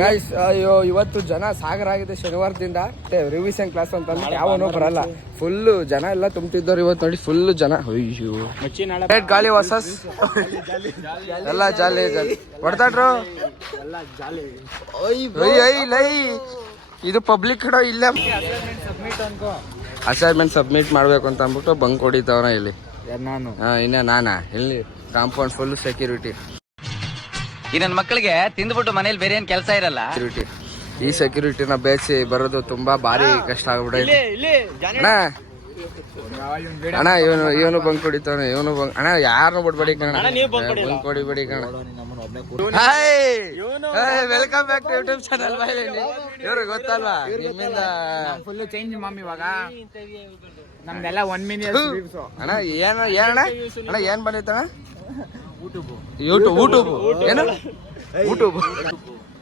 Guys ಅಯ್ಯೋ ಇವತ್ತು ಜನ ಸಾಗರ ಆಗಿದೆ ಶನಿವಾರದಿಂದ ರಿವಿಷನ್ ಕ್ಲಾಸ್ ಅಂತ ಯಾವನೋ ಬರಲ್ಲ. ಫುಲ್ ಜನ ಎಲ್ಲ ತುಂಬ್ತಿದ್ದವ್ರು ಇವತ್ತು ನೋಡಿ. ಫುಲ್ ಜನ. ಅಯ್ಯೋ ಗಾಲಿ ಹೊಸಸ್ ಎಲ್ಲ ಜಾಲಿ ಜಾಲಿ ಹೊಡ್ತಾಡ್ರು. ಇದು ಪಬ್ಲಿಕ್ ಕಡೆ ಇಲ್ಲ. ಅಸೈನ್ಮೆಂಟ್ ಸಬ್ಮಿಟ್ ಮಾಡ್ಬೇಕು ಅಂತ ಅಂದ್ಬಿಟ್ಟು ಬಂಕ್ ಹೊಡಿತಾವನ ಇಲ್ಲಿ. ಇನ್ನ ನಾನಾ ಇಲ್ಲಿ ಕಾಂಪೌಂಡ್ ಫುಲ್ ಸೆಕ್ಯೂರಿಟಿ. ಈ ನನ್ನ ಮಕ್ಕಳಿಗೆ ತಿಂದ್ಬಿಟ್ಟು ಮನೇಲಿ ಬೇರೆ ಏನ್ ಕೆಲಸ ಇರಲ್ಲ. ಈ ಸೆಕ್ಯೂರಿಟಿನ ಬೇಸಿ ಬರೋದು ತುಂಬಾ ಭಾರಿ ಕಷ್ಟ ಆಗ್ಬಿಟ್ಟೈತೆ. ಅಣ್ಣ ಇವನು ಬಂಕ್ ಹೊಡಿತಾವ. ಇವನು ಬಂಕ್ ಅಣ್ಣ ಯಾರನ್ನು ಬಿಡ್ಬೇಡಿ ಕಣ. ಬಂಕ್ ಹೊಡಿಬೇಡಿ ಕಣ. Welcome back to YouTube channel. ಇವ್ರಿಗೆ ಗೊತ್ತಲ್ವಾ ನಿಮ್ಮಿಂದ ಫುಲ್ ಚೇಂಜ್ ಮಾಮ್. ಇವಾಗ ನಮ್ದೆಲ್ಲ 1 ಮಿನಿಟ್ ಅಣ್ಣ. ಏನಣ್ಣ ಅಣ್ಣ ಏನ್ ಬಂದೈತಣ್ಣ? ಯೂಟ್ಯೂಬ್ ಏನು ಯೂಟ್ಯೂಬ್